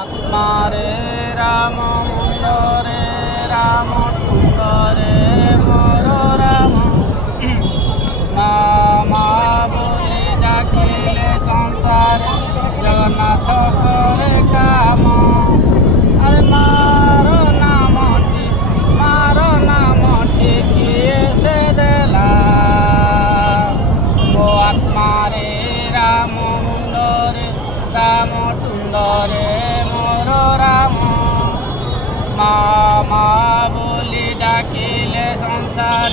आत्मा रे राम मुंडरे राम टुंडरे मोर राम नामा बोली डाकिले संसार जगन्नाथ करे काम। अरे मारो नामटी किए से देला वो आत्मा रे राम मुंडरे राम टुंडरे मामा बोली डाकिले संसार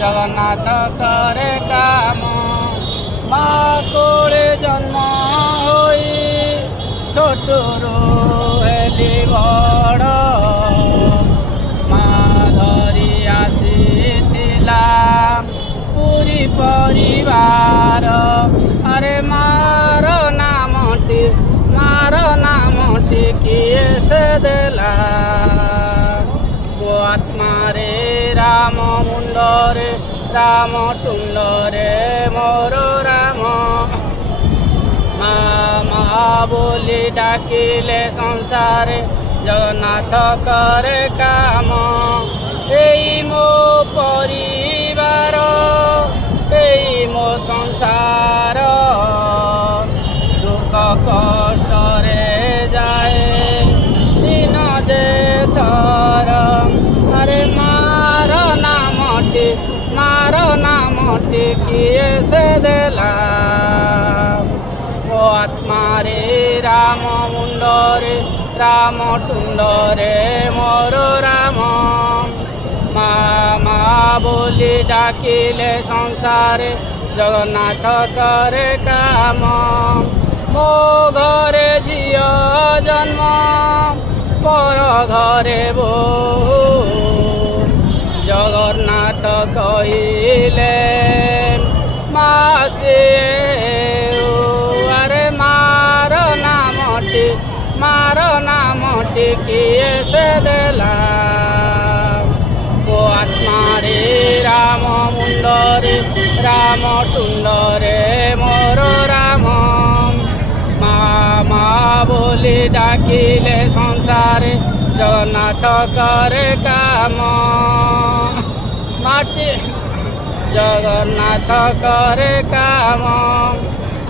जगन्नाथ करे काम। माँ कोले जन्म होई छोटरू हेली बड़ माँ धरी आसीथिला पूरी परिवार। अरे मार नामटी किए से देला वो आत्मा रे राम मुंडरे राम टुंडरे मोर राम मामा बोली डाकिले संसार जगन्नाथ करे काम। एई मो परिवार एई मो संसार दुख कष्ट रे जाए दिन जे थर। अरे मारो नामटी किए से देला वो आत्मा रे राम मुंडरे राम टुंडरे मोर राम मामा बोली डाकिले संसार जगन्नाथ करे काम। मो घरे झियो जन्म पर घरे बोहू जगन्नाथ कहिले मासे। अरे मारो नामटी किए से देला वो आत्मा रे राम मुंडरे राम टुंडरे मोर राम मामा बोली डाकिले संसार जगन्नाथ करे काम। माटी जगन्नाथ करे काम।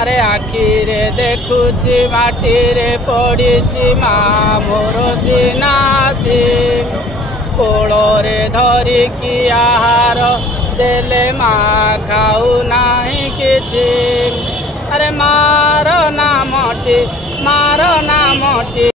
अरे आखिरे देखुची माटी रे पड़ीची माँ मोर सिनासी कोଳରେ धरिकी आहार देले माँ खाऊ नाही किछि। अरे मार नामटी